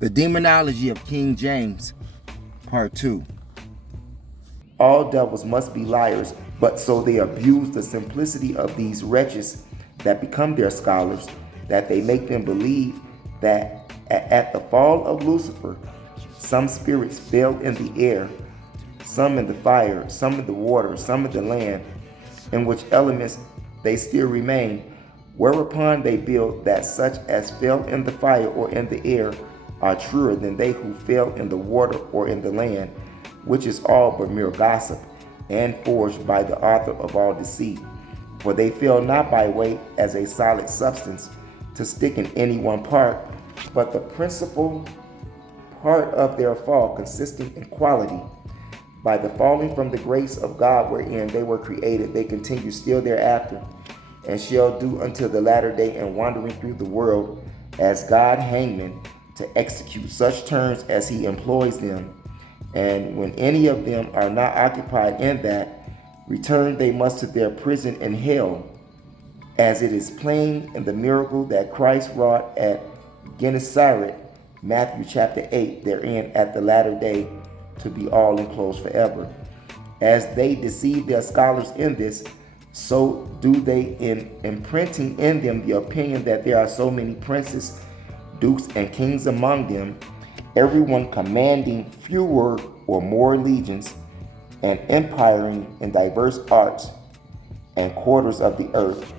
The Demonology of King James, Part 2. All devils must be liars, but so they abuse the simplicity of these wretches that become their scholars, that they make them believe that at the fall of Lucifer, some spirits fell in the air, some in the fire, some in the water, some in the land, in which elements they still remain, whereupon they build that such as fell in the fire or in the air are truer than they who fell in the water or in the land, which is all but mere gossip, and forged by the author of all deceit. For they fell not by weight as a solid substance to stick in any one part, but the principal part of their fall consisting in quality. By the falling from the grace of God wherein they were created, they continue still thereafter, and shall do until the latter day, and wandering through the world as God hangmen, to execute such terms as he employs them. And when any of them are not occupied in that, return they must to their prison in hell, as it is plain in the miracle that Christ wrought at Gennesaret, Matthew chapter 8, therein at the latter day, to be all enclosed forever. As they deceive their scholars in this, so do they in imprinting in them the opinion that there are so many princes, dukes, and kings among them, everyone commanding fewer or more legions, and empiring in diverse arts and quarters of the earth.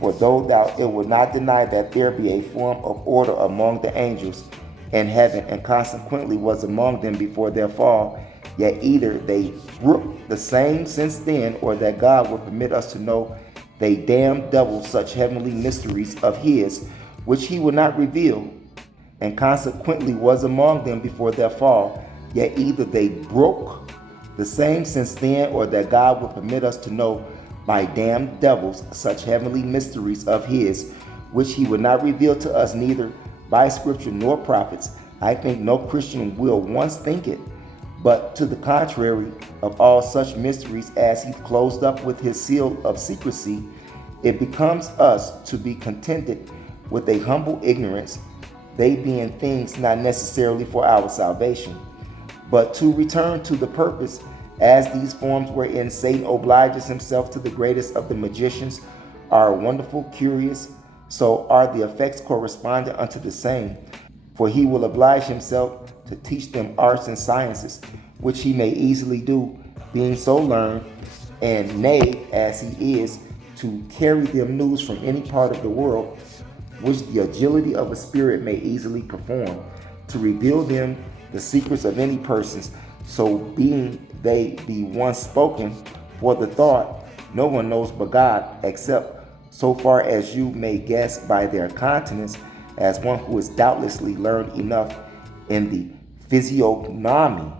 For though it would not deny that there be a form of order among the angels in heaven, and consequently was among them before their fall, yet either they brook the same since then, or that God would permit us to know they damn devils such heavenly mysteries of his, which he would not reveal, and consequently was among them before their fall, yet either they broke the same since then, or that God would permit us to know by damned devils such heavenly mysteries of his, which he would not reveal to us neither by scripture nor prophets. I think no Christian will once think it, but to the contrary of all such mysteries as he closed up with his seal of secrecy, it becomes us to be contented with a humble ignorance, they being things not necessarily for our salvation, but to return to the purpose, as these forms wherein Satan obliges himself to the greatest of the magicians are wonderful, curious, so are the effects correspondent unto the same. For he will oblige himself to teach them arts and sciences, which he may easily do, being so learned, and knave as he is, to carry them news from any part of the world, which the agility of a spirit may easily perform, to reveal them the secrets of any persons, so being they be once spoken, for the thought no one knows but God, except so far as you may guess by their countenance, as one who is doubtlessly learned enough in the physiognomy.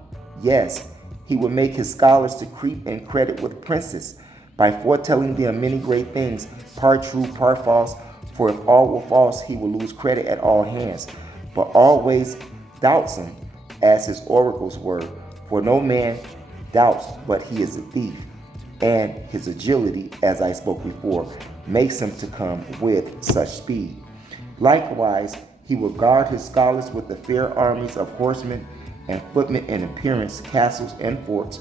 Yes, he would make his scholars to creep in credit with princes, by foretelling them many great things, part true, part false. For if all were false, he will lose credit at all hands, but always doubts him, as his oracles were. For no man doubts but he is a thief, and his agility, as I spoke before, makes him to come with such speed. Likewise, he will guard his scholars with the fair armies of horsemen and footmen in appearance, castles and forts,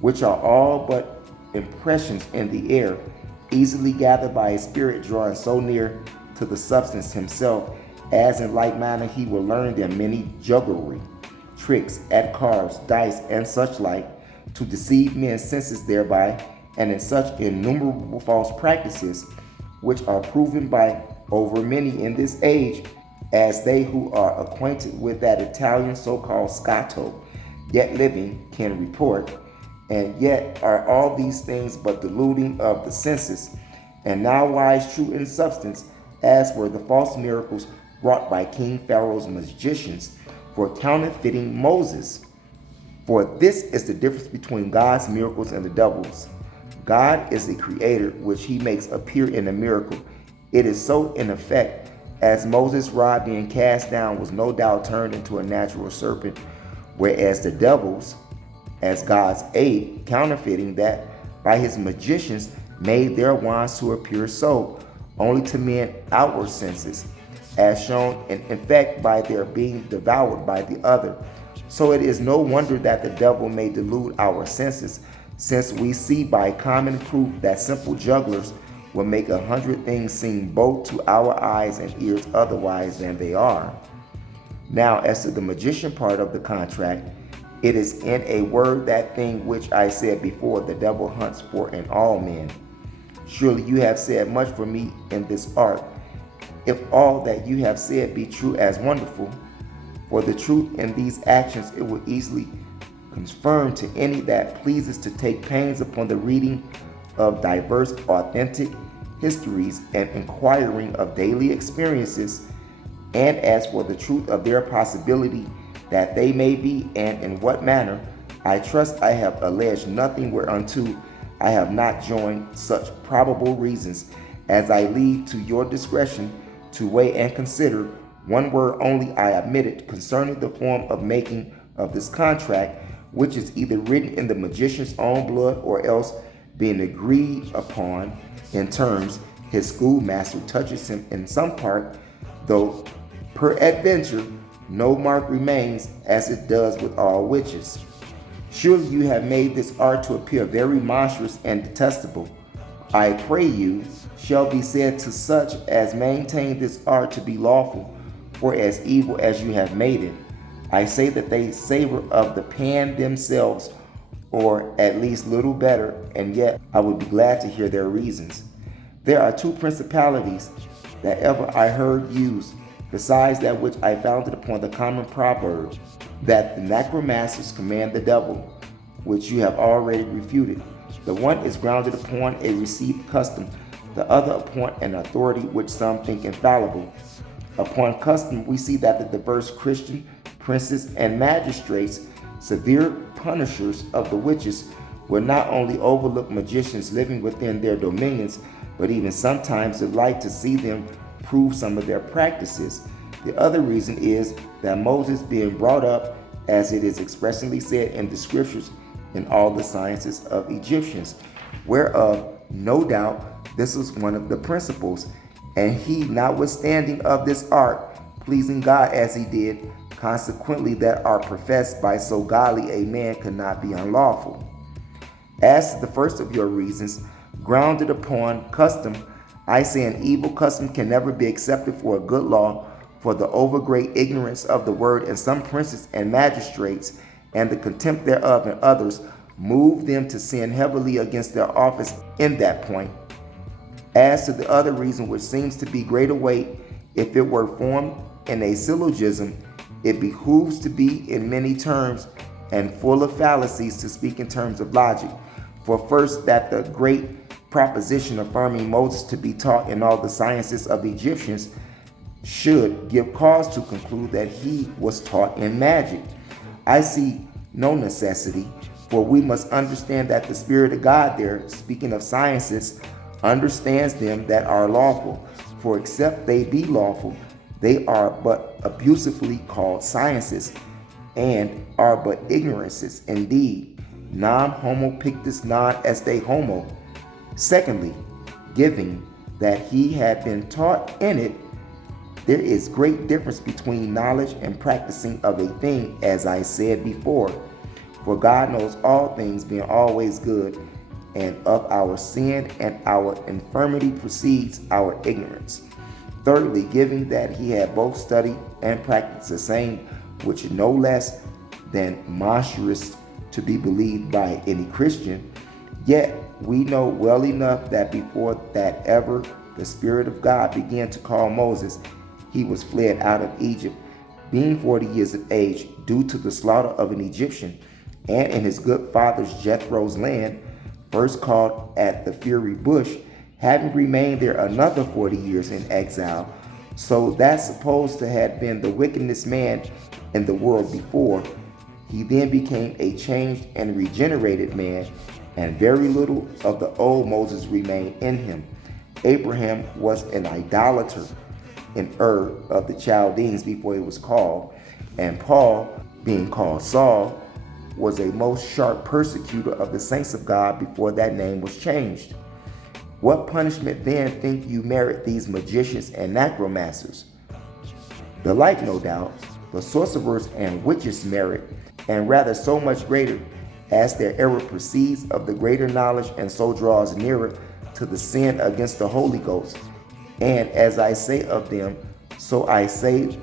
which are all but impressions in the air, easily gathered by a spirit drawing so near to the substance himself, as in like manner he will learn them many jugglery, tricks at cards, dice, and such like, to deceive men's senses thereby, and in such innumerable false practices, which are proven by over many in this age, as they who are acquainted with that Italian so-called scotto, yet living, can report. And yet are all these things but deluding of the senses, and nowise true in substance, as were the false miracles wrought by King Pharaoh's magicians for counterfeiting Moses. For this is the difference between God's miracles and the devil's. God is the creator, which he makes appear in a miracle. It is so in effect, as Moses' rod being cast down was no doubt turned into a natural serpent, whereas the devil's, as God's aid, counterfeiting that by his magicians made their wands to appear so, only to men outward senses, as shown in effect by their being devoured by the other. So it is no wonder that the devil may delude our senses, since we see by common proof that simple jugglers will make 100 things seem both to our eyes and ears otherwise than they are. Now, as to the magician part of the contract, it is in a word that thing which I said before, the devil hunts for in all men. Surely you have said much for me in this art. If all that you have said be true as wonderful, for the truth in these actions, it will easily confirm to any that pleases to take pains upon the reading of diverse authentic histories and inquiring of daily experiences, and as for the truth of their possibility that they may be and in what manner, I trust I have alleged nothing whereunto I have not joined such probable reasons as I leave to your discretion to weigh and consider. One word only I omitted concerning the form of making of this contract, which is either written in the magician's own blood or else being agreed upon in terms, his schoolmaster touches him in some part, though peradventure no mark remains, as it does with all witches. Surely you have made this art to appear very monstrous and detestable. I pray you shall be said to such as maintain this art to be lawful, for as evil as you have made it. I say that they savor of the pan themselves, or at least little better, and yet I would be glad to hear their reasons. There are two principalities that ever I heard used, besides that which I founded upon the common proverb, that the necromancers command the devil, which you have already refuted. The one is grounded upon a received custom, the other upon an authority which some think infallible. Upon custom, we see that the diverse Christian princes and magistrates, severe punishers of the witches, will not only overlook magicians living within their dominions, but even sometimes delight to see them prove some of their practices. The other reason is that Moses, being brought up, as it is expressly said in the scriptures, in all the sciences of Egyptians, whereof no doubt this was one of the principles, and he, notwithstanding of this art, pleasing God as he did, consequently that art professed by so godly a man could not be unlawful. As to the first of your reasons, grounded upon custom, I say an evil custom can never be accepted for a good law, for the overgreat ignorance of the word in some princes and magistrates, and the contempt thereof in others, move them to sin heavily against their office in that point. As to the other reason, which seems to be greater weight, if it were formed in a syllogism, it behooves to be in many terms and full of fallacies to speak in terms of logic. For first, that the great proposition affirming Moses to be taught in all the sciences of the Egyptians should give cause to conclude that he was taught in magic. I see no necessity, for we must understand that the Spirit of God there, speaking of sciences, understands them that are lawful, for except they be lawful, they are but abusively called sciences, and are but ignorances indeed. Non homo pictus non este homo. Secondly, giving that he had been taught in it, there is great difference between knowledge and practicing of a thing, as I said before. For God knows all things, being always good, and of our sin and our infirmity proceeds our ignorance. Thirdly, giving that he had both studied and practiced the same, which no less than monstrous to be believed by any Christian, yet we know well enough that before that ever the Spirit of God began to call Moses, he was fled out of Egypt, being 40 years of age, due to the slaughter of an Egyptian, and in his good father's Jethro's land, first called at the fiery bush, having remained there another 40 years in exile. So that supposed to have been the wickedest man in the world before, he then became a changed and regenerated man, and very little of the old Moses remained in him. Abraham was an idolater in Ur of the Chaldeans before he was called, and Paul, being called Saul, was a most sharp persecutor of the saints of God before that name was changed. What punishment then think you merit these magicians and necromancers? The like, no doubt, the sorcerers and witches merit, and rather so much greater, as their error proceeds of the greater knowledge and so draws nearer to the sin against the Holy Ghost. And as I say of them, so I say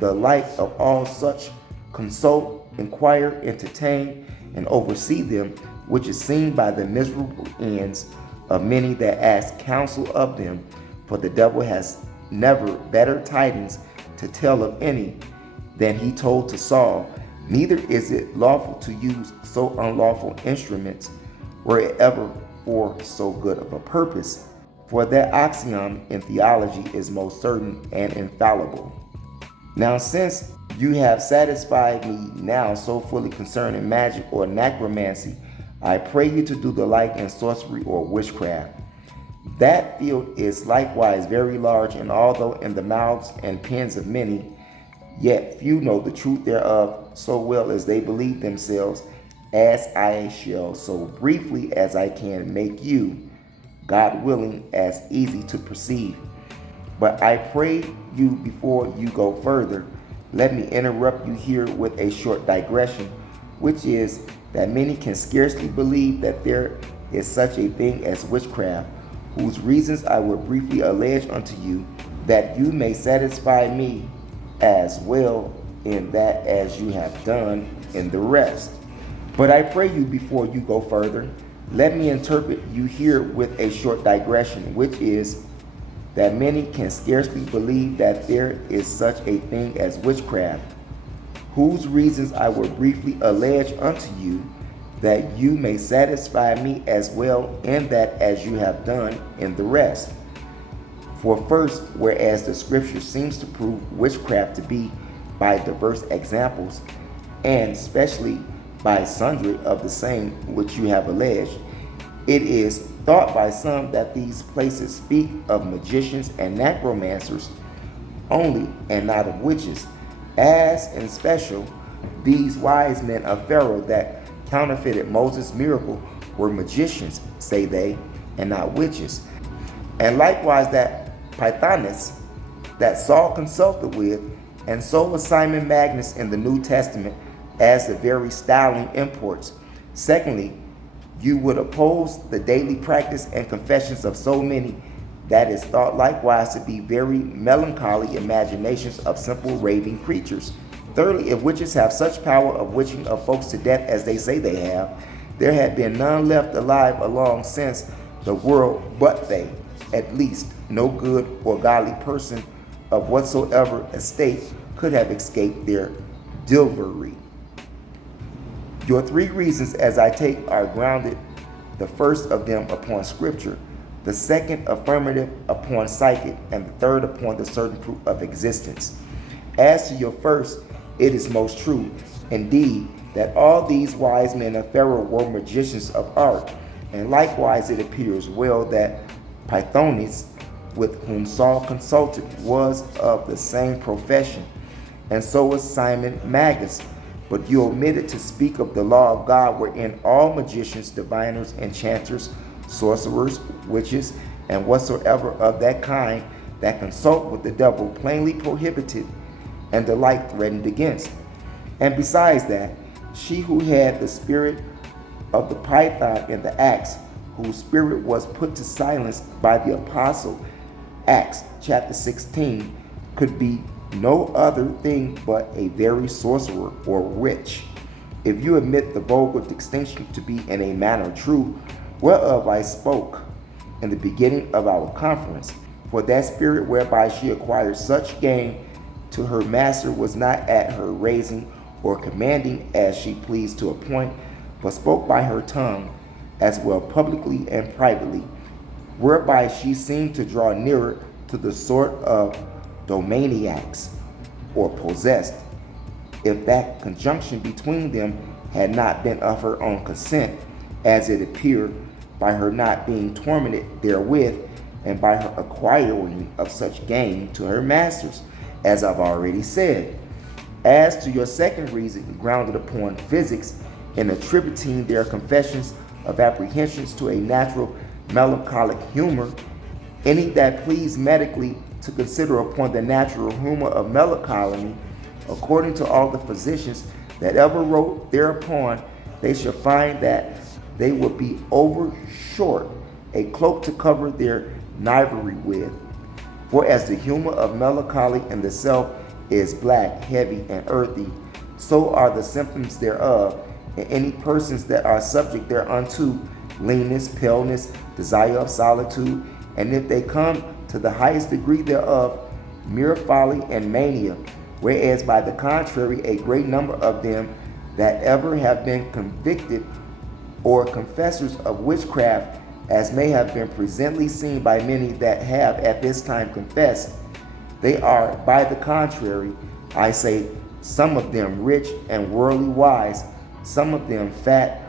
the like of all such: consult, inquire, entertain, and oversee them, which is seen by the miserable ends of many that ask counsel of them. For the devil has never better tidings to tell of any than he told to Saul, neither is it lawful to use so unlawful instruments, were it ever for so good of a purpose. For that axiom in theology is most certain and infallible. Now, since you have satisfied me now so fully concerning magic or necromancy, I pray you to do the like in sorcery or witchcraft. That field is likewise very large, and although in the mouths and pens of many, yet few know the truth thereof so well as they believe themselves, as I shall so briefly as I can make you, God willing, as easy to perceive. But I pray you, before you go further, let me interrupt you here with a short digression, which is that many can scarcely believe that there is such a thing as witchcraft, whose reasons I will briefly allege unto you, that you may satisfy me as well in that as you have done in the rest. But I pray you, before you go further, let me interpret you here with a short digression, which is that many can scarcely believe that there is such a thing as witchcraft, whose reasons I will briefly allege unto you, that you may satisfy me as well in that as you have done in the rest. For first, whereas the scripture seems to prove witchcraft to be by diverse examples, and especially by sundry of the same which you have alleged, it is thought by some that these places speak of magicians and necromancers only, and not of witches, as in special these wise men of Pharaoh that counterfeited Moses' miracle were magicians, say they, and not witches. And likewise that Pythonus that Saul consulted with, and so was Simon Magus in the New Testament, as the very styling imports. Secondly, you would oppose the daily practice and confessions of so many that is thought likewise to be very melancholy imaginations of simple raving creatures. Thirdly, if witches have such power of witching of folks to death as they say they have, there had been none left alive along since the world but they, at least no good or godly person of whatsoever estate could have escaped their dilvery. Your three reasons, as I take, are grounded, the first of them upon scripture, the second affirmative upon psychic, and the third upon the certain proof of existence. As to your first, it is most true, indeed, that all these wise men of Pharaoh were magicians of art, and likewise it appears well that Pythonus, with whom Saul consulted, was of the same profession, and so was Simon Magus. But you omitted to speak of the law of God, wherein all magicians, diviners, enchanters, sorcerers, witches, and whatsoever of that kind that consult with the devil plainly prohibited, and the like threatened against. And besides that, she who had the spirit of the python in the Acts, whose spirit was put to silence by the apostle, Acts chapter 16, could be no other thing but a very sorcerer or witch. If you admit the vulgar distinction to be in a manner true, whereof I spoke in the beginning of our conference, for that spirit whereby she acquired such gain to her master was not at her raising or commanding as she pleased to appoint, but spoke by her tongue, as well publicly and privately, whereby she seemed to draw nearer to the sort of domaniacs or possessed, if that conjunction between them had not been of her own consent, as it appeared by her not being tormented therewith, and by her acquiring of such gain to her masters, as I've already said. As to your second reason, grounded upon physics, in attributing their confessions of apprehensions to a natural melancholic humor, any that please medically to consider upon the natural humor of melancholy, according to all the physicians that ever wrote thereupon, they shall find that they would be over short a cloak to cover their knavery with. For as the humor of melancholy in the self is black, heavy, and earthy, so are the symptoms thereof, and any persons that are subject thereunto, leanness, paleness, desire of solitude, and if they come to the highest degree thereof, mere folly and mania. Whereas by the contrary, a great number of them that ever have been convicted or confessors of witchcraft, as may have been presently seen by many that have at this time confessed, they are by the contrary, I say, some of them rich and worldly wise, some of them fat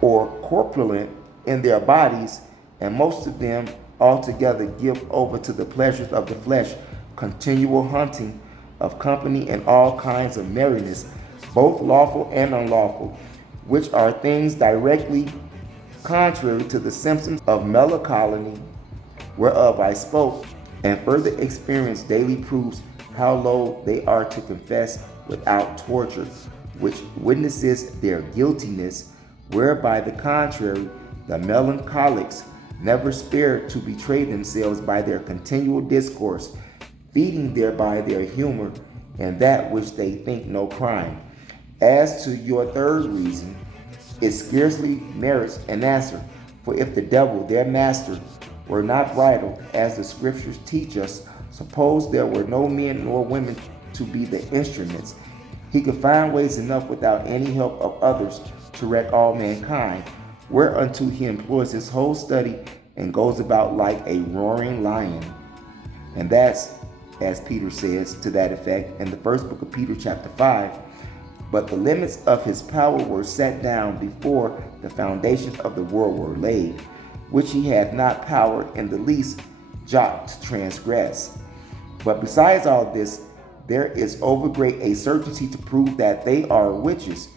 or corpulent in their bodies, and most of them altogether give over to the pleasures of the flesh, continual hunting of company and all kinds of merriness, both lawful and unlawful, which are things directly contrary to the symptoms of melancholy whereof I spoke, and further experience daily proves how low they are to confess without torture, which witnesses their guiltiness, whereby the contrary, the melancholics never spare to betray themselves by their continual discourse, feeding thereby their humor, and that which they think no crime. As to your third reason, it scarcely merits an answer, for if the devil, their master, were not bridled, as the scriptures teach us, suppose there were no men nor women to be the instruments, he could find ways enough without any help of others to wreck all mankind, whereunto he employs his whole study and goes about like a roaring lion. And that's, as Peter says to that effect in the first book of Peter chapter 5, but the limits of his power were set down before the foundations of the world were laid, which he had not power in the least jot to transgress. But besides all this, there is overgreat a certainty to prove that they are witches,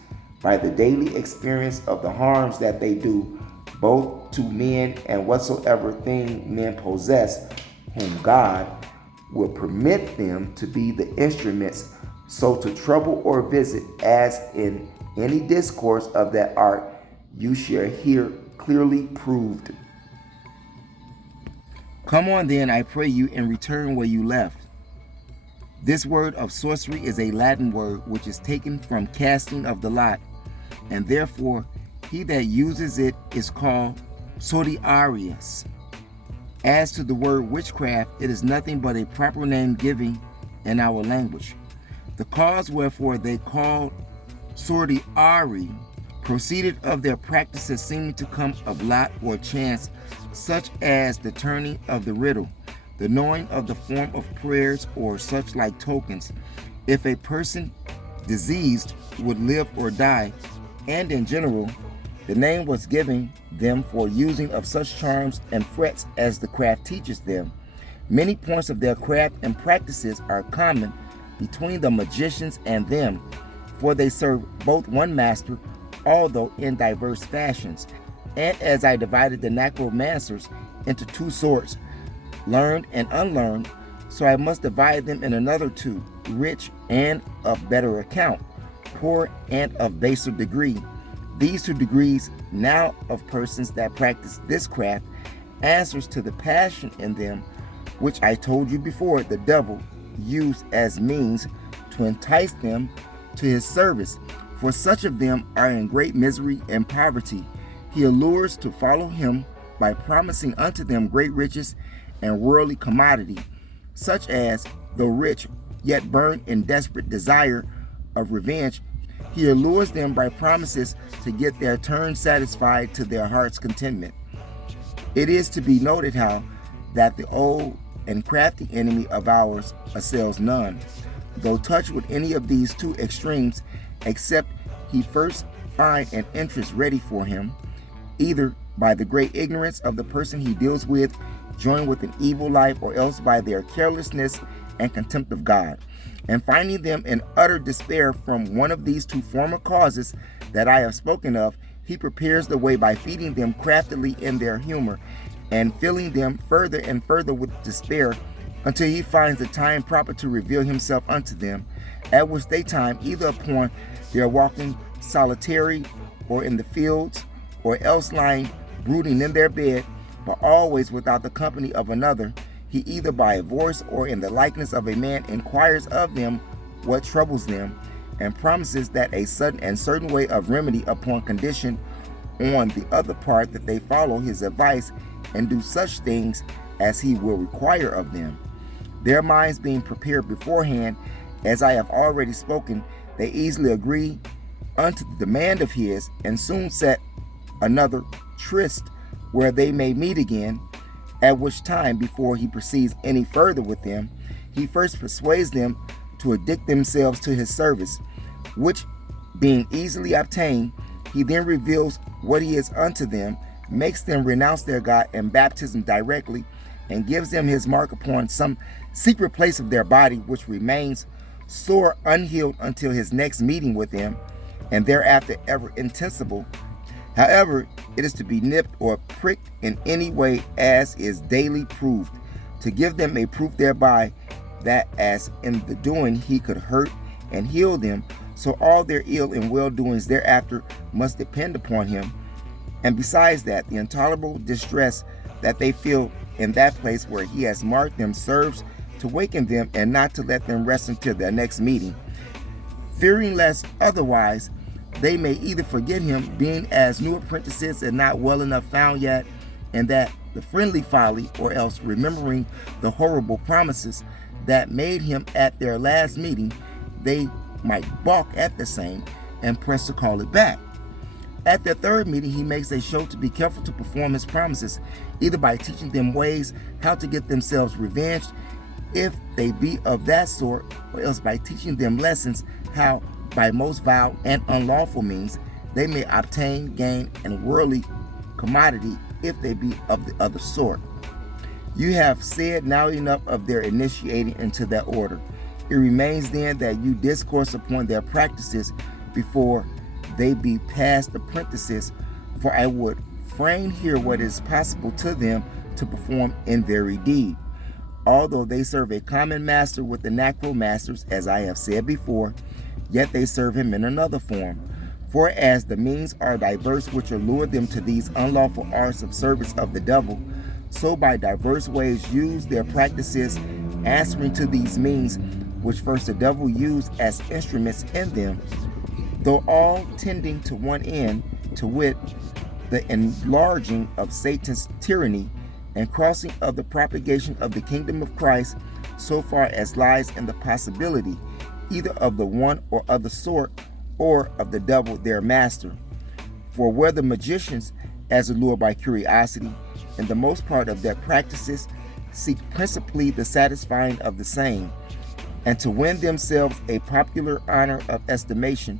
by the daily experience of the harms that they do, both to men and whatsoever thing men possess, whom God will permit them to be the instruments so to trouble or visit, as in any discourse of that art you shall hear clearly proved. Come on then, I pray you, and return where you left. This word of sorcery is a Latin word which is taken from casting of the lot, and therefore he that uses it is called sortiarius. As to the word witchcraft, it is nothing but a proper name given in our language. The cause wherefore they called sortiari proceeded of their practices seeming to come of lot or chance, such as the turning of the riddle, the knowing of the form of prayers, or such like tokens, if a person diseased would live or die, and in general, the name was given them for using of such charms and frets as the craft teaches them. Many points of their craft and practices are common between the magicians and them, for they serve both one master, although in diverse fashions. And as I divided the necromancers into two sorts, learned and unlearned, so I must divide them in another two, rich and of better account, poor and of baser degree. These two degrees now of persons that practice this craft answers to the passion in them, which I told you before the devil used as means to entice them to his service. For such of them are in great misery and poverty. He allures to follow him by promising unto them great riches and worldly commodity, such as, though rich, yet burn in desperate desire of revenge. He allures them by promises to get their turn satisfied to their heart's contentment. It is to be noted how that the old and crafty enemy of ours assails none, though touched with any of these two extremes, except he first find an interest ready for him, either by the great ignorance of the person he deals with, joined with an evil life, or else by their carelessness and contempt of God. And finding them in utter despair from one of these two former causes that I have spoken of, he prepares the way by feeding them craftily in their humor, and filling them further and further with despair, until he finds the time proper to reveal himself unto them, at which they time either upon their walking solitary, or in the fields, or else lying brooding in their bed, but always without the company of another, he either by a voice or in the likeness of a man inquires of them what troubles them, and promises that a sudden and certain way of remedy, upon condition on the other part that they follow his advice and do such things as he will require of them. Their minds being prepared beforehand, as I have already spoken, they easily agree unto the demand of his, and soon set another tryst where they may meet again, at which time, before he proceeds any further with them, he first persuades them to addict themselves to his service, which being easily obtained, he then reveals what he is unto them, makes them renounce their God and baptism directly, and gives them his mark upon some secret place of their body, which remains sore unhealed until his next meeting with them, and thereafter ever intensible. However, it is to be nipped or pricked in any way as is daily proved, to give them a proof thereby that as in the doing he could hurt and heal them, so all their ill and well-doings thereafter must depend upon him. And besides that, the intolerable distress that they feel in that place where he has marked them serves to waken them and not to let them rest until their next meeting, fearing lest otherwise they may either forget him, being as new apprentices and not well enough found yet, and that the friendly folly, or else remembering the horrible promises that made him at their last meeting, they might balk at the same and press to call it back. At their third meeting, he makes a show to be careful to perform his promises, either by teaching them ways how to get themselves revenged, if they be of that sort, or else by teaching them lessons how, by most vile and unlawful means, they may obtain gain and worldly commodity, if they be of the other sort. You have said now enough of their initiating into that order. It remains then that you discourse upon their practices before they be past apprentices, for I would fain hear what is possible to them to perform in very deed. Although they serve a common master with the natural masters, as I have said before, yet they serve him in another form. For as the means are diverse which allure them to these unlawful arts of service of the devil, so by diverse ways use their practices, answering to these means, which first the devil used as instruments in them, though all tending to one end, to wit, the enlarging of Satan's tyranny, and crossing of the propagation of the kingdom of Christ, so far as lies in the possibility, either of the one or other sort, or of the devil their master. For where the magicians, as allured by curiosity, in the most part of their practices, seek principally the satisfying of the same, and to win themselves a popular honor of estimation,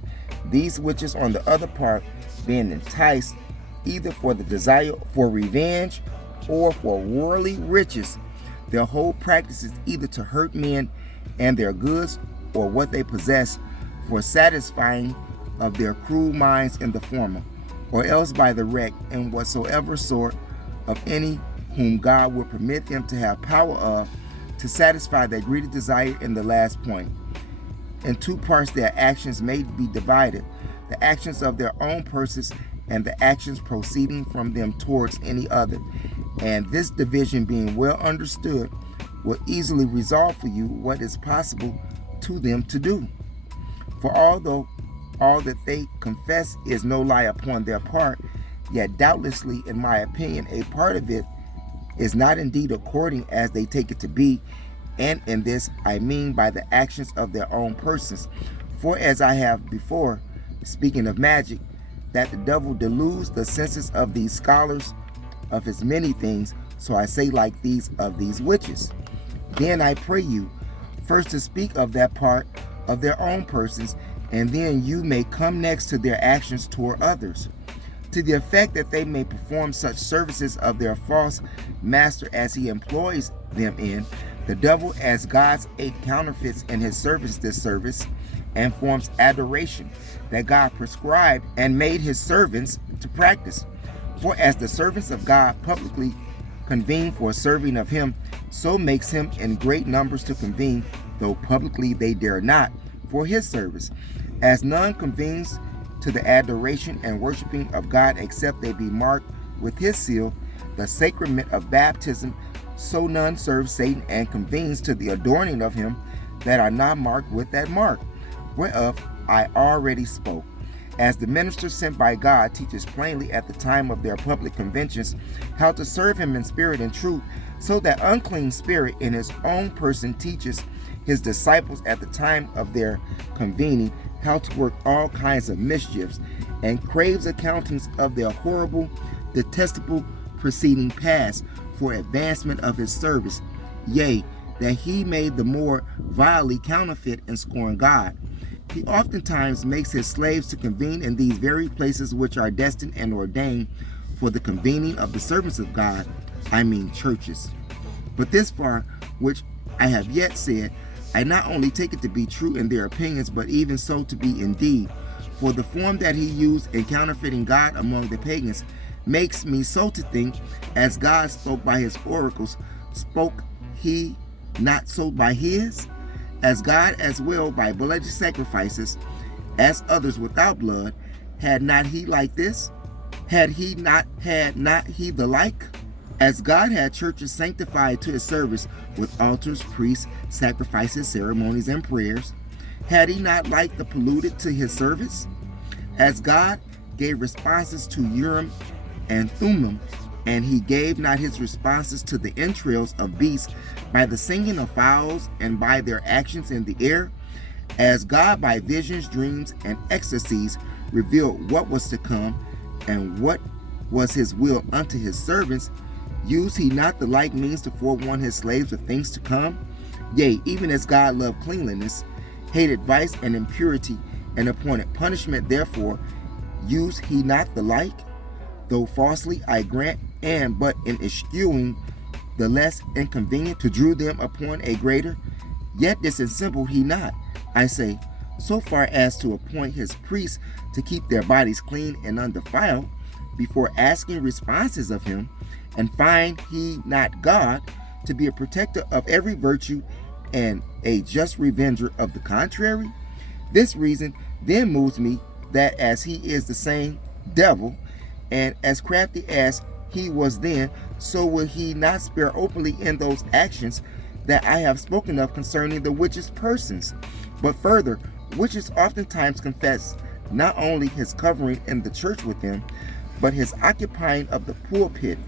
these witches on the other part, being enticed either for the desire for revenge or for worldly riches, their whole practice is either to hurt men and their goods or what they possess, for satisfying of their cruel minds in the former, or else by the wreck in whatsoever sort of any whom God will permit them to have power of, to satisfy their greedy desire in the last point. In two parts their actions may be divided, the actions of their own persons and the actions proceeding from them towards any other. And this division being well understood, will easily resolve for you what is possible to them to do. For although all that they confess is no lie upon their part, yet doubtlessly, in my opinion, a part of it is not indeed according as they take it to be, and in this I mean by the actions of their own persons. For as I have before, speaking of magic, that the devil deludes the senses of these scholars of his many things, so I say like these of these witches. Then I pray you first to speak of that part of their own persons, and then you may come next to their actions toward others, to the effect that they may perform such services of their false master as he employs them in. The devil as God's aid counterfeits in his service this service, and forms adoration that God prescribed and made his servants to practice. For as the servants of God publicly convene for serving of him, so makes him in great numbers to convene, though publicly they dare not, for his service. As none convenes to the adoration and worshiping of God except they be marked with his seal, the sacrament of baptism, so none serve Satan and convenes to the adorning of him that are not marked with that mark, whereof I already spoke. As the minister sent by God teaches plainly at the time of their public conventions how to serve him in spirit and truth, so that unclean spirit in his own person teaches his disciples at the time of their convening how to work all kinds of mischiefs, and craves accountings of their horrible, detestable proceeding past for advancement of his service, yea, that he may the more vilely counterfeit and scorn God. He oftentimes makes his slaves to convene in these very places which are destined and ordained for the convening of the servants of God, I mean churches. But this far, which I have yet said, I not only take it to be true in their opinions, but even so to be indeed. For the form that he used in counterfeiting God among the pagans makes me so to think, as God spoke by his oracles, spoke he not so by his? As God as well by bloody sacrifices, as others without blood, had not he like this? Had not he the like? As God had churches sanctified to his service with altars, priests, sacrifices, ceremonies, and prayers, had he not like the polluted to his service? As God gave responses to Urim and Thummim, and he gave not his responses to the entrails of beasts by the singing of fowls and by their actions in the air, as God by visions, dreams, and ecstasies revealed what was to come and what was his will unto his servants, used he not the like means to forewarn his slaves of things to come? Yea, even as God loved cleanliness, hated vice and impurity, and appointed punishment therefore, used he not the like? Though falsely I grant, and but in eschewing the less inconvenient to drew them upon a greater, yet dissembled he not, I say, so far as to appoint his priests to keep their bodies clean and undefiled, before asking responses of him, and find he not God to be a protector of every virtue and a just revenger of the contrary? This reason then moves me, that as he is the same devil, and as crafty as he was then, so will he not spare openly in those actions that I have spoken of concerning the witches' persons. But further, witches oftentimes confess not only his covering in the church with them, but his occupying of the pulpit,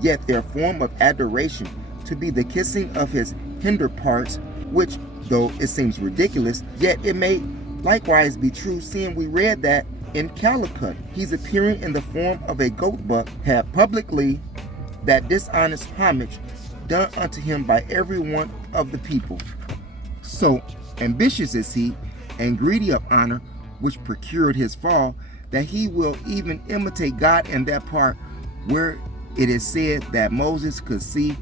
yet their form of adoration to be the kissing of his hinder parts, which, though it seems ridiculous, yet it may likewise be true, seeing we read that in Calicut, he's appearing in the form of a goat buck, had publicly that dishonest homage done unto him by every one of the people. So ambitious is he, and greedy of honor, which procured his fall, that he will even imitate God in that part where it is said that Moses could see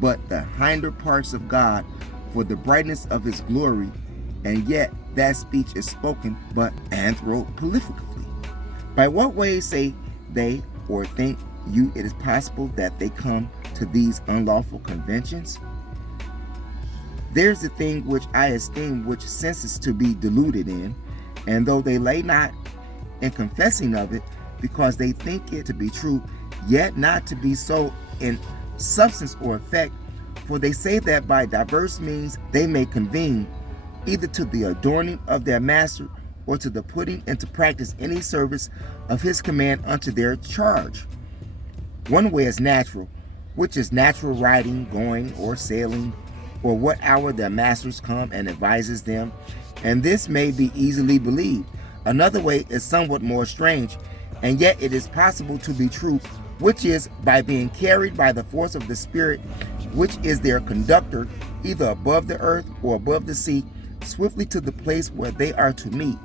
but the hinder parts of God for the brightness of his glory, and yet that speech is spoken but anthropomorphically. By what ways say they, or think you it is possible that they come to these unlawful conventions? There's the thing which I esteem which senses to be deluded in, and though they lay not in confessing of it, because they think it to be true, yet not to be so in substance or effect, for they say that by diverse means they may convene, either to the adorning of their master, or to the putting into practice any service of his command unto their charge. One way is natural, which is natural riding, going, or sailing, or what hour their masters come and advises them, and this may be easily believed. Another way is somewhat more strange, and yet it is possible to be true, which is by being carried by the force of the Spirit, which is their conductor, either above the earth or above the sea, swiftly to the place where they are to meet,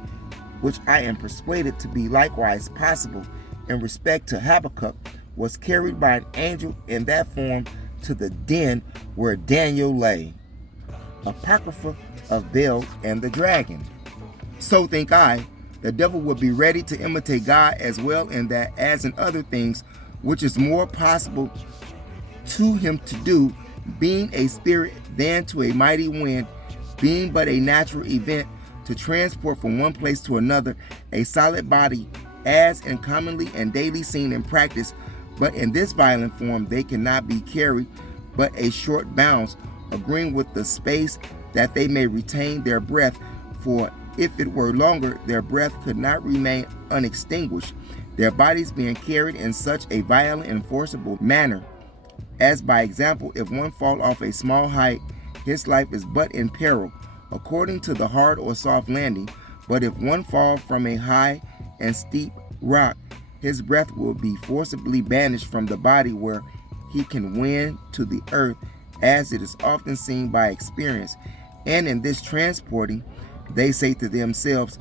which I am persuaded to be likewise possible in respect to Habakkuk, was carried by an angel in that form to the den where Daniel lay. Apocrypha of Baal and the dragon. So think I, the devil will be ready to imitate God as well in that as in other things, which is more possible to him to do, being a spirit, than to a mighty wind, being but a natural event, to transport from one place to another a solid body, as in commonly and daily seen in practice, but in this violent form they cannot be carried but a short bounds, agreeing with the space that they may retain their breath, for if it were longer, their breath could not remain unextinguished, their bodies being carried in such a violent and forcible manner, as by example, if one fall off a small height, his life is but in peril, according to the hard or soft landing, but if one fall from a high and steep rock, his breath will be forcibly banished from the body where he can win to the earth, as it is often seen by experience. And in this transporting, they say to themselves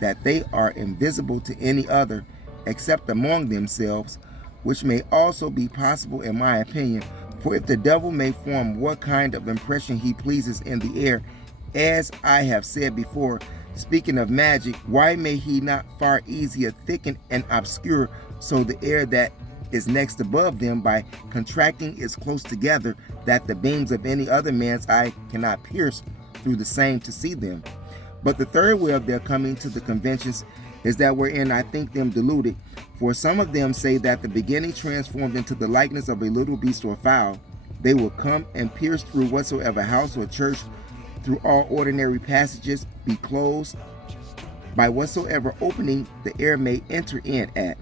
that they are invisible to any other, except among themselves, which may also be possible in my opinion, for if the devil may form what kind of impression he pleases in the air, as I have said before, speaking of magic, why may he not far easier thicken and obscure so the air that is next above them by contracting is close together, that the beams of any other man's eye cannot pierce through the same to see them? But the third way of their coming to the conventions is that wherein I think them deluded, for some of them say that the beginning transformed into the likeness of a little beast or fowl, they will come and pierce through whatsoever house or church, through all ordinary passages, be closed by whatsoever opening the air may enter in at.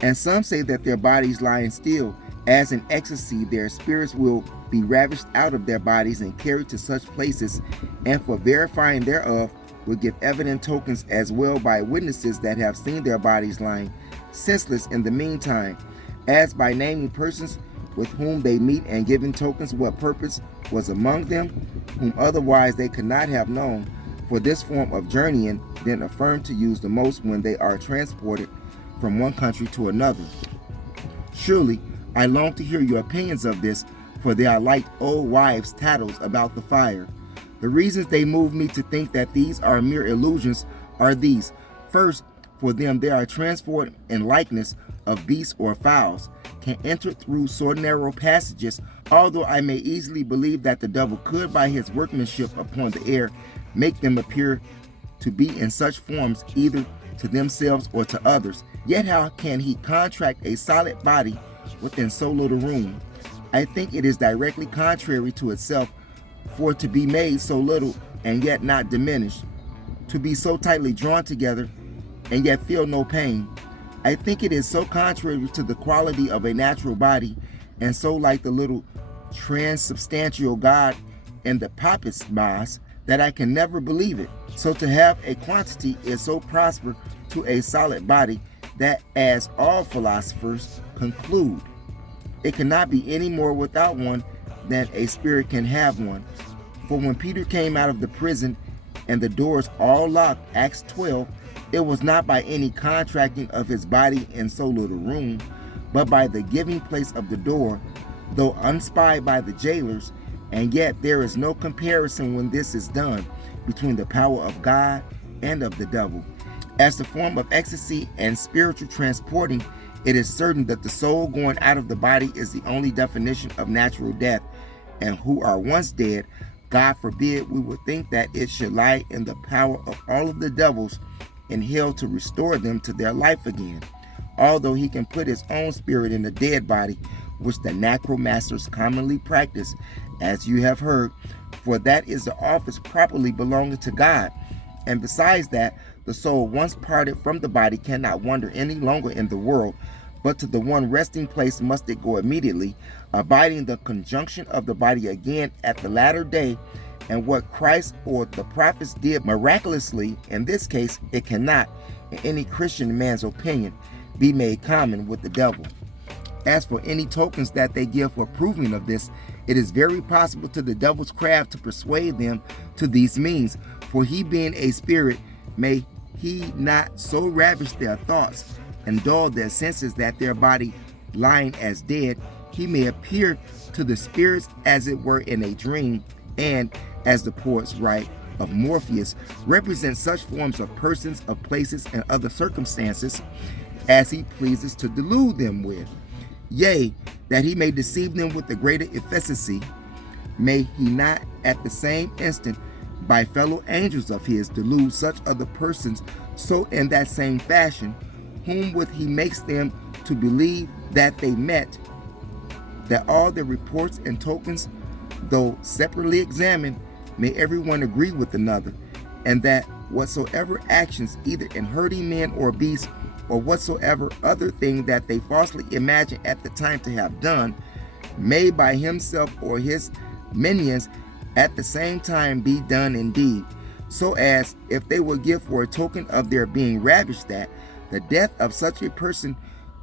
And some say that their bodies lying still, as in ecstasy, their spirits will be ravished out of their bodies and carried to such places, and for verifying thereof will give evident tokens as well by witnesses that have seen their bodies lying senseless in the meantime, as by naming persons with whom they meet and giving tokens what purpose was among them, whom otherwise they could not have known. For this form of journeying then affirmed to use the most when they are transported from one country to another. Surely I long to hear your opinions of this, for they are like old wives' tattles about the fire. The reasons they move me to think that these are mere illusions are these. First, for them they are transported in likeness of beasts or fowls, can enter through so narrow passages, although I may easily believe that the devil could by his workmanship upon the air make them appear to be in such forms either to themselves or to others. Yet how can he contract a solid body within so little room? I think it is directly contrary to itself, for to be made so little and yet not diminished, to be so tightly drawn together and yet feel no pain. I think it is so contrary to the quality of a natural body, and so like the little transubstantial God in the papist mass, that I can never believe it. So to have a quantity is so prosper to a solid body, that as all philosophers conclude, it cannot be any more without one than a spirit can have one. For when Peter came out of the prison and the doors all locked, Acts 12, it was not by any contracting of his body in so little room, but by the giving place of the door, though unspied by the jailers. And yet there is no comparison when this is done between the power of God and of the devil. As the form of ecstasy and spiritual transporting, it is certain that the soul going out of the body is the only definition of natural death, and who are once dead, God forbid we would think that it should lie in the power of all of the devils in hell to restore them to their life again, although he can put his own spirit in a dead body, which the necromasters commonly practice, as you have heard, for that is the office properly belonging to God. And besides that, the soul once parted from the body cannot wander any longer in the world, but to the one resting place must it go immediately, abiding the conjunction of the body again at the latter day. And what Christ or the prophets did miraculously, in this case, it cannot, in any Christian man's opinion, be made common with the devil. As for any tokens that they give for proving of this, it is very possible to the devil's craft to persuade them to these means, for he being a spirit, may he not so ravish their thoughts and dull their senses that their body lying as dead, he may appear to the spirits as it were in a dream, and, as the poets write of Morpheus, represent such forms of persons, of places, and other circumstances as he pleases to delude them with. Yea, that he may deceive them with the greater efficacy, may he not at the same instant by fellow angels of his delude such other persons so in that same fashion, whom with he makes them to believe that they met, that all their reports and tokens, though separately examined, may every one agree with another, and that whatsoever actions, either in hurting men or beasts, or whatsoever other thing that they falsely imagine at the time to have done, may by himself or his minions at the same time be done indeed, so as if they will give for a token of their being ravished that the death of such a person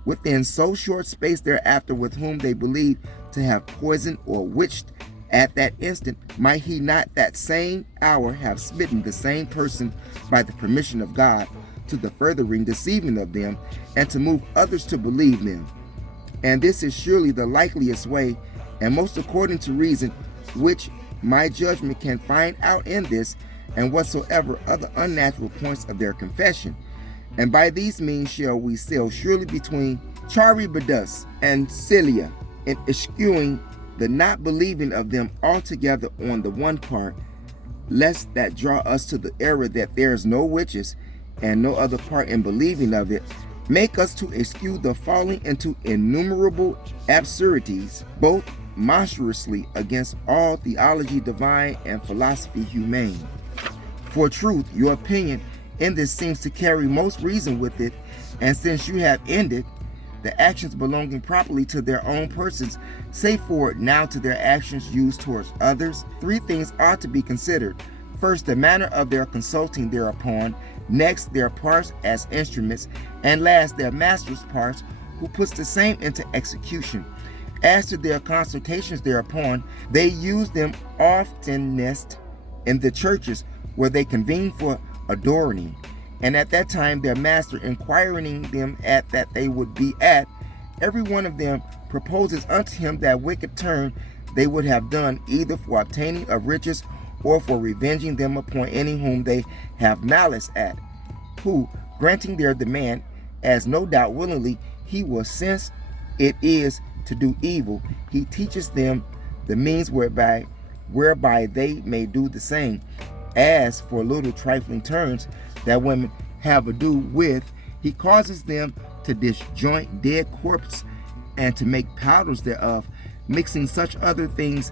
within so short space thereafter with whom they believe to have poisoned or witched at that instant, might he not that same hour have smitten the same person by the permission of God to the furthering deceiving of them, and to move others to believe them. And this is surely the likeliest way, and most according to reason, which my judgment can find out in this, and whatsoever other unnatural points of their confession. And by these means shall we sail surely between Charybdis and Scylla, in eschewing the not believing of them altogether on the one part, lest that draw us to the error that there is no witches, and no other part in believing of it, make us to eschew the falling into innumerable absurdities, both monstrously against all theology divine and philosophy humane. For truth, your opinion in this seems to carry most reason with it, and since you have ended the actions belonging properly to their own persons, say forward now to their actions used towards others. Three things ought to be considered. First, the manner of their consulting thereupon, next, their parts as instruments, and last, their master's parts, who puts the same into execution. As to their consultations thereupon, they use them oftenest in the churches where they convene for adoring, and at that time their master inquiring them at that they would be at, every one of them proposes unto him that wicked turn they would have done either for obtaining of riches or for revenging them upon any whom they have malice at, who, granting their demand, as no doubt willingly he will, since it is to do evil, he teaches them the means whereby they may do the same. As for little trifling turns that women have ado with, he causes them to disjoint dead corpses and to make powders thereof, mixing such other things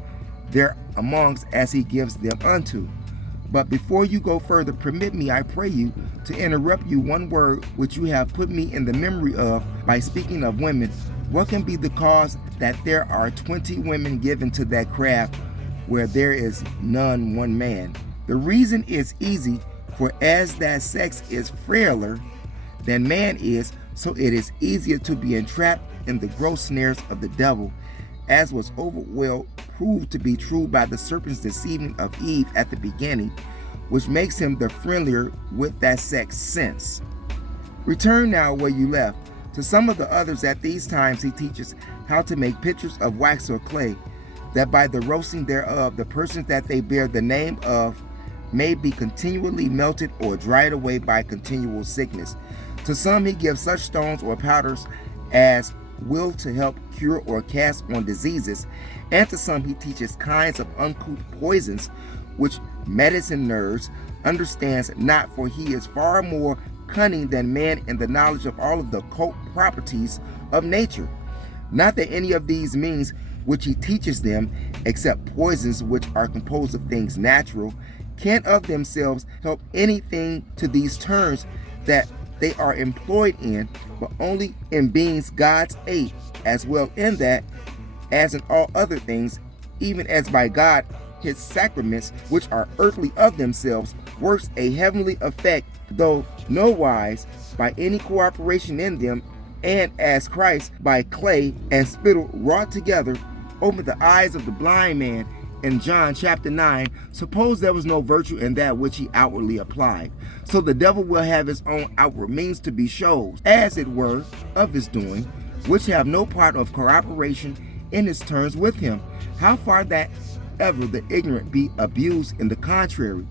there amongst as he gives them unto. But before you go further, permit me, I pray you, to interrupt you one word which you have put me in the memory of by speaking of women. What can be the cause that there are 20 women given to that craft where there is none one man? The reason is easy, for as that sex is frailer than man is, so it is easier to be entrapped in the gross snares of the devil, as was overwell proved to be true by the serpent's deceiving of Eve at the beginning, which makes him the friendlier with that sex since. Return now where you left. To some of the others at these times he teaches how to make pictures of wax or clay, that by the roasting thereof the persons that they bear the name of may be continually melted or dried away by continual sickness. To some he gives such stones or powders as will to help cure or cast on diseases, and to some he teaches kinds of uncouth poisons which mediciners understands not, for he is far more cunning than man in the knowledge of all of the occult properties of nature. Not that any of these means which he teaches them, except poisons which are composed of things natural, can of themselves help anything to these terms that they are employed in, but only in beings God's aid, as well in that as in all other things, even as by God his sacraments, which are earthly of themselves, works a heavenly effect, though no wise by any cooperation in them, and as Christ by clay and spittle wrought together opened the eyes of the blind man in John chapter 9, suppose there was no virtue in that which he outwardly applied. So the devil will have his own outward means to be shows, as it were, of his doing, which have no part of cooperation in his terms with him. How far that ever the ignorant be abused in the contrary.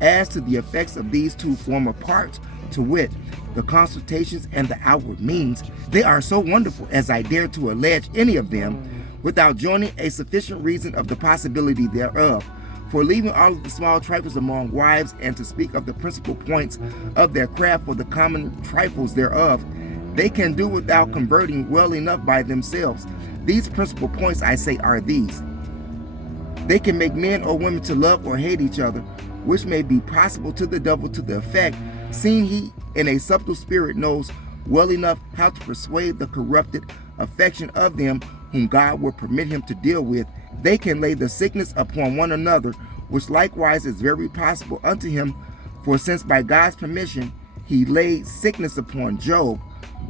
As to the effects of these two former parts, to wit, the consultations and the outward means. They are so wonderful as I dare to allege any of them, without joining a sufficient reason of the possibility thereof. For leaving all of the small trifles among wives, and to speak of the principal points of their craft for the common trifles thereof, they can do without converting well enough by themselves. These principal points, I say, are these. They can make men or women to love or hate each other, which may be possible to the devil to the effect, seeing he in a subtle spirit knows well enough how to persuade the corrupted affection of them whom God will permit him to deal with. They can lay the sickness upon one another, which likewise is very possible unto him, for since by God's permission he laid sickness upon Job,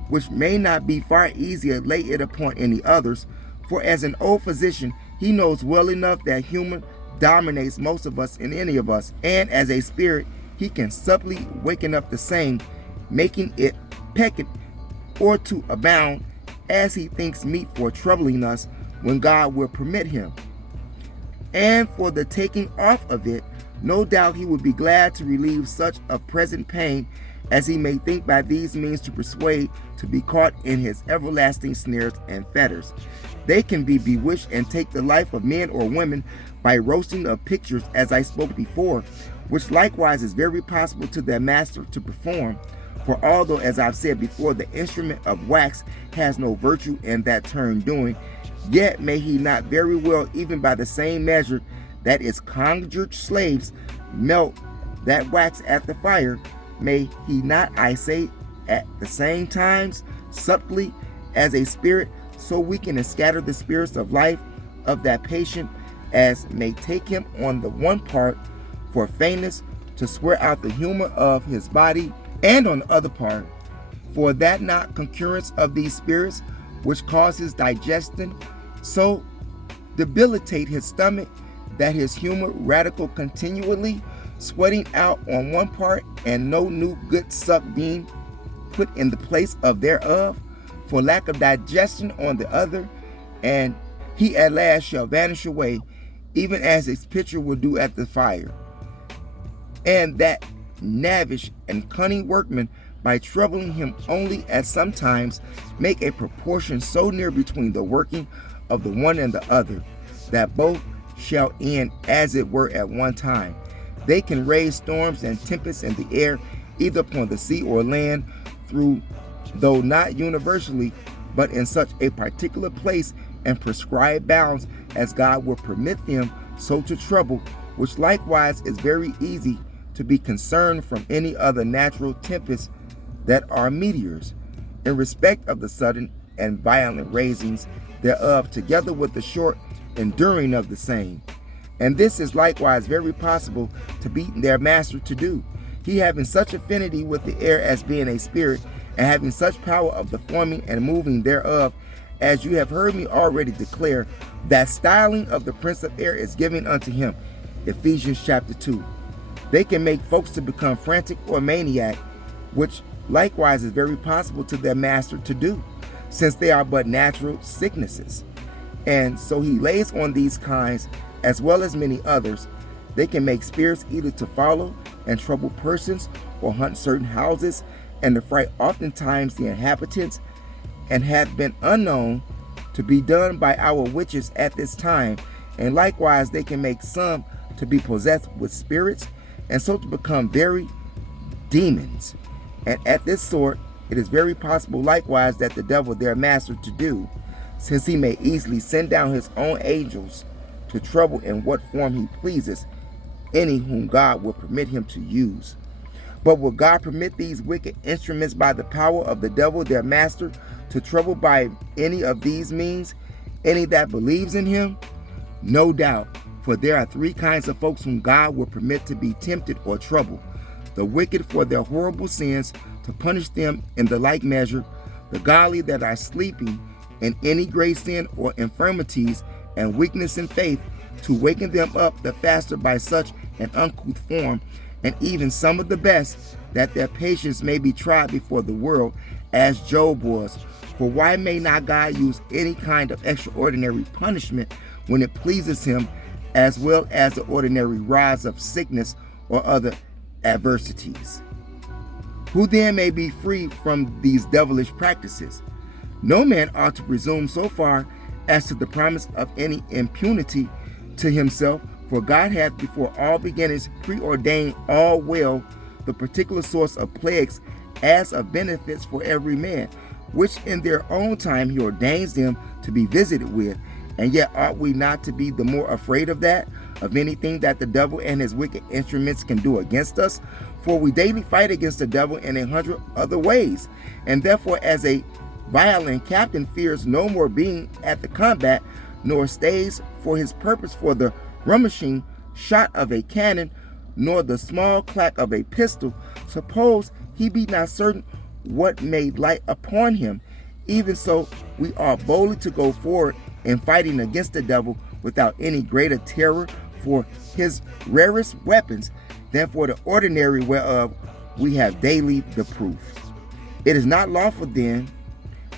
which may not be far easier lay it upon any others, for as an old physician he knows well enough that human dominates most of us in any of us, and as a spirit he can subtly waken up the same, making it peccant or to abound, as he thinks meet for troubling us, when God will permit him. And for the taking off of it, no doubt he would be glad to relieve such of present pain as he may think by these means to persuade to be caught in his everlasting snares and fetters. They can be bewitched and take the life of men or women by roasting of pictures, as I spoke before, which likewise is very possible to their master to perform. For although, as I've said before, the instrument of wax has no virtue in that turn doing, yet may he not very well, even by the same measure that its conjured slaves melt that wax at the fire, may he not, I say, at the same times, subtly as a spirit, so weaken and scatter the spirits of life of that patient, as may take him on the one part for faintness to swear out the humor of his body, and on the other part, for that not concurrence of these spirits which causes digestion, so debilitate his stomach that his humor radical continually sweating out on one part, and no new good suck being put in the place of thereof, for lack of digestion on the other, and he at last shall vanish away, even as his picture will do at the fire. And that knavish and cunning workman, by troubling him only at sometimes, make a proportion so near between the working of the one and the other, that both shall end as it were at one time. They can raise storms and tempests in the air, either upon the sea or land, through, though not universally, but in such a particular place and prescribed bounds as God will permit them so to trouble, which likewise is very easy to be concerned from any other natural tempests that are meteors, in respect of the sudden and violent raisings thereof, together with the short enduring of the same. And this is likewise very possible to be their master to do, he having such affinity with the air as being a spirit, and having such power of the forming and moving thereof, as you have heard me already declare, that styling of the prince of air is given unto him. Ephesians chapter 2. They can make folks to become frantic or maniac, which likewise is very possible to their master to do, since they are but natural sicknesses. And so he lays on these kinds, as well as many others. They can make spirits either to follow and trouble persons, or hunt certain houses, and to fright oftentimes the inhabitants, and have been unknown to be done by our witches at this time. And likewise they can make some to be possessed with spirits, and so to become very demons. And at this sort it is very possible likewise that the devil their master to do, since he may easily send down his own angels to trouble in what form he pleases any whom God will permit him to use. But will God permit these wicked instruments by the power of the devil their master to trouble by any of these means any that believes in him? No doubt, for there are three kinds of folks whom God will permit to be tempted or troubled: the wicked for their horrible sins, to punish them in the like measure; the godly that are sleeping in any great sin or infirmities and weakness in faith, to waken them up the faster by such an uncouth form; and even some of the best, that their patience may be tried before the world, as Job was. For why may not God use any kind of extraordinary punishment when it pleases him, as well as the ordinary rods of sickness or other adversities? Who then may be free from these devilish practices? No man ought to presume so far as to the promise of any impunity to himself, for God hath before all beginnings preordained all well the particular source of plagues as of benefits for every man, which in their own time he ordains them to be visited with. And yet ought we not to be the more afraid of that, of anything that the devil and his wicked instruments can do against us? For we daily fight against the devil in 100 other ways, and therefore as a violent captain fears no more being at the combat, nor stays for his purpose for the rummishing shot of a cannon, nor the small clack of a pistol, suppose he be not certain what may light upon him. Even so we ought boldly to go forward in fighting against the devil without any greater terror for his rarest weapons than for the ordinary whereof we have daily the proof. It is not lawful then,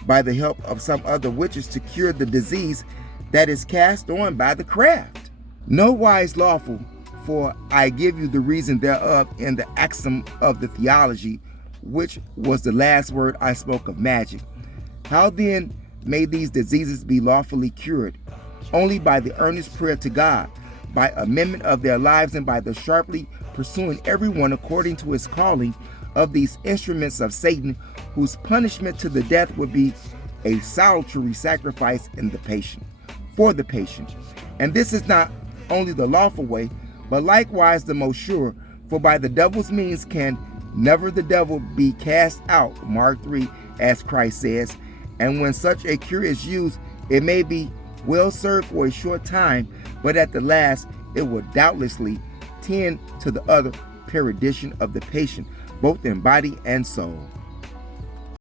by the help of some other witches, to cure the disease that is cast on by the craft. No wise lawful, for I give you the reason thereof in the axiom of the theology, which was the last word I spoke of magic. How then may these diseases be lawfully cured? Only by the earnest prayer to God, by amendment of their lives, and by the sharply pursuing everyone according to his calling of these instruments of Satan, whose punishment to the death would be a salutary sacrifice in the patient, for the patient. And this is not only the lawful way, but likewise the most sure, for by the devil's means can never the devil be cast out, Mark 3, as Christ says. And when such a cure is used, it may be well served for a short time, but at the last it will doubtlessly tend to the utter perdition of the patient, both in body and soul.